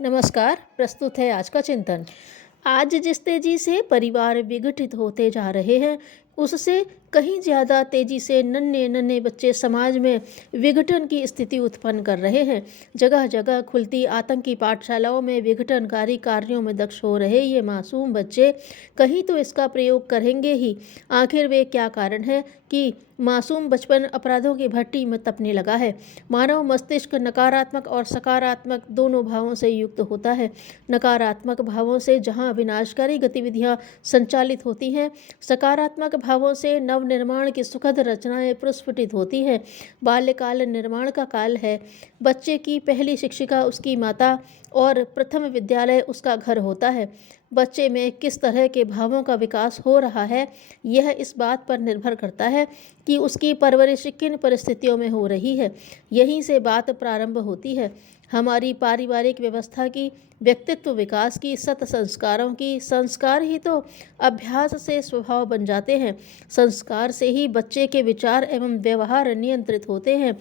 नमस्कार। प्रस्तुत है आज का चिंतन। आज जिस तेजी से परिवार विघटित होते जा रहे हैं, उससे कहीं ज़्यादा तेजी से नन्हे नन्हे बच्चे समाज में विघटन की स्थिति उत्पन्न कर रहे हैं। जगह जगह खुलती आतंकी पाठशालाओं में विघटनकारी कार्यों में दक्ष हो रहे ये मासूम बच्चे कहीं तो इसका प्रयोग करेंगे ही। आखिर वे क्या कारण है कि मासूम बचपन अपराधों की भट्टी में तपने लगा है। मानव मस्तिष्क नकारात्मक और सकारात्मक दोनों भावों से युक्त होता है। नकारात्मक भावों से जहाँ विनाशकारी गतिविधियाँ संचालित होती हैं, सकारात्मक भावों से नवनिर्माण की सुखद रचनाएं प्रस्फुटित होती हैं। बाल्यकाल निर्माण का काल है। बच्चे की पहली शिक्षिका उसकी माता और प्रथम विद्यालय उसका घर होता है। बच्चे में किस तरह के भावों का विकास हो रहा है, यह इस बात पर निर्भर करता है कि उसकी परवरिश किन परिस्थितियों में हो रही है। यहीं से बात प्रारंभ होती है। हमारी पारिवारिक व्यवस्था की, व्यक्तित्व विकास की, सत संस्कारों की। संस्कार ही तो अभ्यास से स्वभाव बन जाते हैं। संस्कार से ही बच्चे के विचार एवं व्यवहार नियंत्रित होते हैं।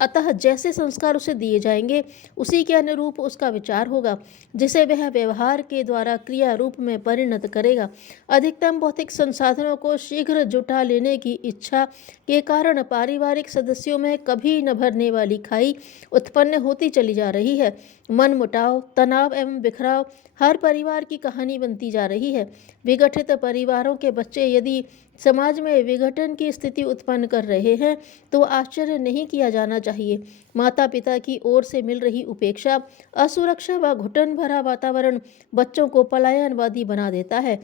अतः जैसे संस्कार उसे दिए जाएंगे, उसी के अनुरूप उसका विचार होगा, जिसे वह व्यवहार के द्वारा क्रिया रूप में परिणत करेगा। अधिकतम भौतिक संसाधनों को शीघ्र जुटा लेने की इच्छा के कारण पारिवारिक सदस्यों में कभी न भरने वाली खाई उत्पन्न होती चली जा रही है। मनमुटाव, तनाव एवं बिखराव हर परिवार की कहानी बनती जा रही है। विघटित परिवारों के बच्चे यदि समाज में विघटन की स्थिति उत्पन्न कर रहे हैं, तो आश्चर्य नहीं किया जाना चाहिए। माता पिता की ओर से मिल रही उपेक्षा, असुरक्षा व घुटन भरा वातावरण बच्चों को पलायनवादी बना देता है।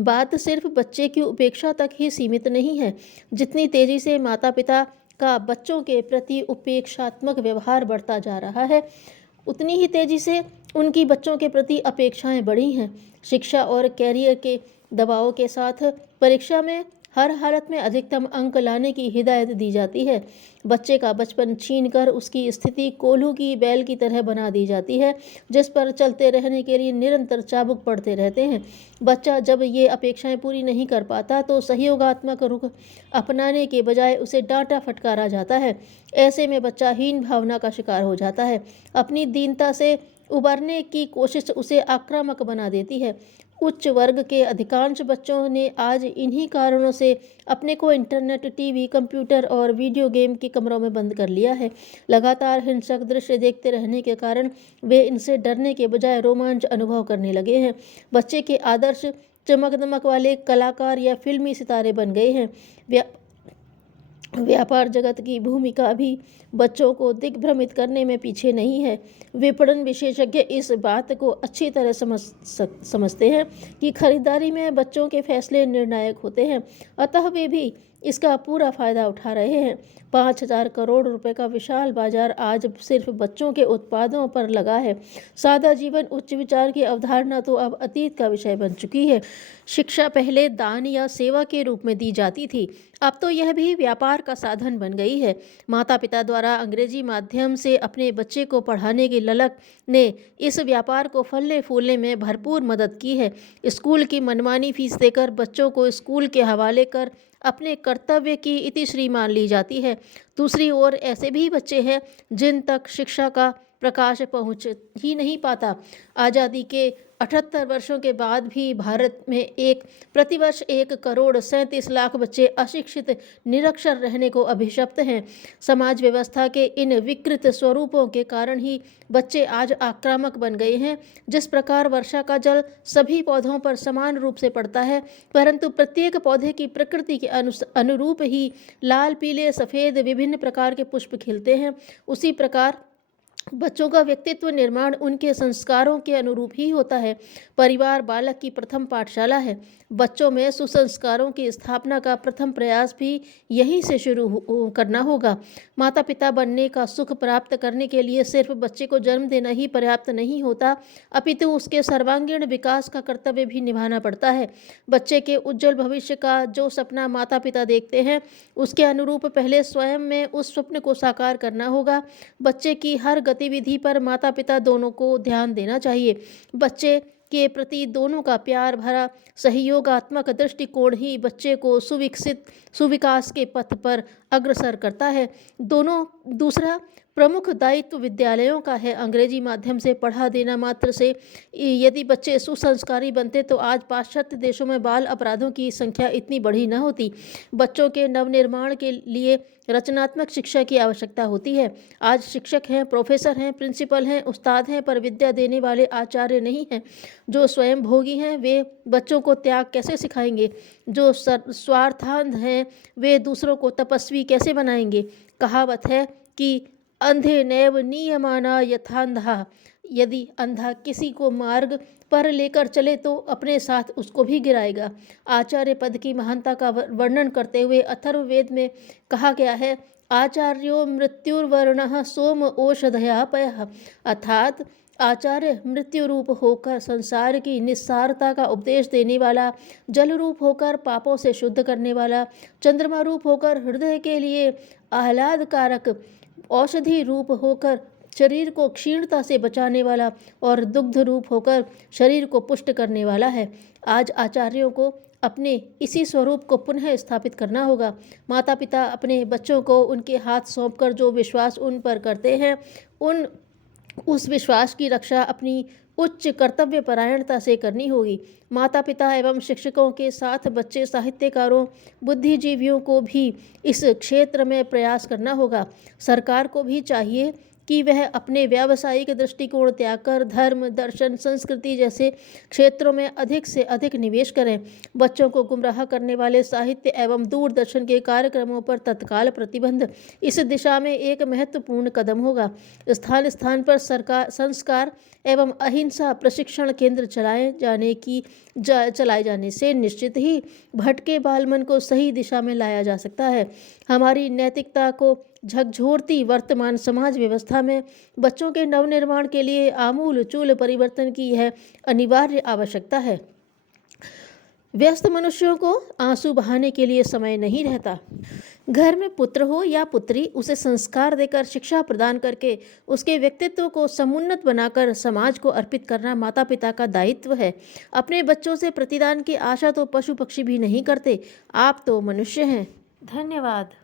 बात सिर्फ बच्चे की उपेक्षा तक ही सीमित नहीं है। जितनी तेजी से माता पिता का बच्चों के प्रति उपेक्षात्मक व्यवहार बढ़ता जा रहा है, उतनी ही तेजी से उनकी बच्चों के प्रति अपेक्षाएं बढ़ी हैं। शिक्षा और कैरियर के दबाव के साथ परीक्षा में हर हालत में अधिकतम अंक लाने की हिदायत दी जाती है। बच्चे का बचपन छीनकर उसकी स्थिति कोल्हू की बैल की तरह बना दी जाती है, जिस पर चलते रहने के लिए निरंतर चाबुक पड़ते रहते हैं। बच्चा जब ये अपेक्षाएं पूरी नहीं कर पाता, तो सहयोगात्मक रुख अपनाने के बजाय उसे डांटा फटकारा जाता है। ऐसे में बच्चा हीन भावना का शिकार हो जाता है। अपनी दीनता से उबरने की कोशिश उसे आक्रामक बना देती है। उच्च वर्ग के अधिकांश बच्चों ने आज इन्हीं कारणों से अपने को इंटरनेट, टीवी, कंप्यूटर और वीडियो गेम के कमरों में बंद कर लिया है। लगातार हिंसक दृश्य देखते रहने के कारण वे इनसे डरने के बजाय रोमांच अनुभव करने लगे हैं। बच्चे के आदर्श चमक दमक वाले कलाकार या फिल्मी सितारे बन गए हैं। व्यापार जगत की भूमिका भी बच्चों को दिग्भ्रमित करने में पीछे नहीं है। विपणन विशेषज्ञ इस बात को अच्छी तरह समझते हैं कि खरीदारी में बच्चों के फैसले निर्णायक होते हैं, अतः वे भी इसका पूरा फायदा उठा रहे हैं। 5,000 करोड़ रुपए का विशाल बाजार आज सिर्फ बच्चों के उत्पादों पर लगा है। सादा जीवन, उच्च विचार की अवधारणा तो अब अतीत का विषय बन चुकी है। शिक्षा पहले दान या सेवा के रूप में दी जाती थी, अब तो यह भी व्यापार का साधन बन गई है। माता पिता द्वारा अंग्रेजी माध्यम से अपने बच्चे को पढ़ाने की ललक ने इस व्यापार को फलने फूलने में भरपूर मदद की है। स्कूल की मनमानी फीस देकर बच्चों को स्कूल के हवाले कर अपने कर्तव्य की इतिश्री मान ली जाती है। दूसरी ओर ऐसे भी बच्चे हैं जिन तक शिक्षा का प्रकाश पहुँच ही नहीं पाता। आज़ादी के 78 वर्षों के बाद भी भारत में प्रतिवर्ष 1,37,00,000 बच्चे अशिक्षित, निरक्षर रहने को अभिशप्त हैं। समाज व्यवस्था के इन विकृत स्वरूपों के कारण ही बच्चे आज आक्रामक बन गए हैं। जिस प्रकार वर्षा का जल सभी पौधों पर समान रूप से पड़ता है, परंतु प्रत्येक पौधे की प्रकृति के अनुरूप ही लाल, पीले, सफ़ेद विभिन्न प्रकार के पुष्प खिलते हैं, उसी प्रकार बच्चों का व्यक्तित्व निर्माण उनके संस्कारों के अनुरूप ही होता है। परिवार बालक की प्रथम पाठशाला है। बच्चों में सुसंस्कारों की स्थापना का प्रथम प्रयास भी यहीं से शुरू करना होगा। माता पिता बनने का सुख प्राप्त करने के लिए सिर्फ बच्चे को जन्म देना ही पर्याप्त नहीं होता, अपितु उसके सर्वांगीण विकास का कर्तव्य भी निभाना पड़ता है। बच्चे के उज्जवल भविष्य का जो सपना माता पिता देखते हैं, उसके अनुरूप पहले स्वयं में उस स्वप्न को साकार करना होगा। बच्चे की हर गतिविधि पर माता पिता दोनों को ध्यान देना चाहिए। बच्चे के प्रति दोनों का प्यार भरा सहयोगात्मक दृष्टिकोण ही बच्चे को सुविकास के पथ पर अग्रसर करता है। दूसरा, प्रमुख दायित्व विद्यालयों का है। अंग्रेजी माध्यम से पढ़ा देना मात्र से यदि बच्चे सुसंस्कारी बनते तो आज पाश्चात्य देशों में बाल अपराधों की संख्या इतनी बढ़ी न होती। बच्चों के नवनिर्माण के लिए रचनात्मक शिक्षा की आवश्यकता होती है। आज शिक्षक हैं, प्रोफेसर हैं, प्रिंसिपल हैं, उस्ताद हैं, पर विद्या देने वाले आचार्य नहीं हैं। जो स्वयं भोगी हैं वे बच्चों को त्याग कैसे सिखाएंगे? जो स्वार्थांध हैं वे दूसरों को तपस्वी कैसे बनाएंगे? कहावत है कि अंधे नैव नियमाना यथांधा। यदि अंधा किसी को मार्ग पर लेकर चले तो अपने साथ उसको भी गिराएगा। आचार्य पद की महानता का वर्णन करते हुए अथर्ववेद में कहा गया है, आचार्यो मृत्युर्वर्णः सोम ओषधयापयः, अर्थात आचार्य मृत्यु रूप होकर संसार की निस्सारता का उपदेश देने वाला, जल रूप होकर पापों से शुद्ध करने वाला, चंद्रमा रूप होकर हृदय के लिए आह्लादकारक, औषधि रूप होकर शरीर को क्षीणता से बचाने वाला और दुग्ध रूप होकर शरीर को पुष्ट करने वाला है। आज आचार्यों को अपने इसी स्वरूप को पुनः स्थापित करना होगा। माता पिता अपने बच्चों को उनके हाथ सौंपकर जो विश्वास उन पर करते हैं उस विश्वास की रक्षा अपनी उच्च कर्तव्य परायणता से करनी होगी। माता पिता एवं शिक्षकों के साथ बच्चे साहित्यकारों, बुद्धिजीवियों को भी इस क्षेत्र में प्रयास करना होगा। सरकार को भी चाहिए कि वह अपने व्यावसायिक दृष्टिकोण त्याग कर धर्म, दर्शन, संस्कृति जैसे क्षेत्रों में अधिक से अधिक निवेश करें। बच्चों को गुमराह करने वाले साहित्य एवं दूरदर्शन के कार्यक्रमों पर तत्काल प्रतिबंध इस दिशा में एक महत्वपूर्ण कदम होगा। स्थान स्थान पर संस्कार एवं अहिंसा प्रशिक्षण केंद्र चलाए जाने से निश्चित ही भटके बालमन को सही दिशा में लाया जा सकता है। हमारी नैतिकता को झकझोरती वर्तमान समाज व्यवस्था में बच्चों के नवनिर्माण के लिए आमूल चूल परिवर्तन की यह अनिवार्य आवश्यकता है। व्यस्त मनुष्यों को आंसू बहाने के लिए समय नहीं रहता। घर में पुत्र हो या पुत्री, उसे संस्कार देकर शिक्षा प्रदान करके उसके व्यक्तित्व को समुन्नत बनाकर समाज को अर्पित करना माता पिता का दायित्व है। अपने बच्चों से प्रतिदान की आशा तो पशु पक्षी भी नहीं करते। आप तो मनुष्य हैं। धन्यवाद।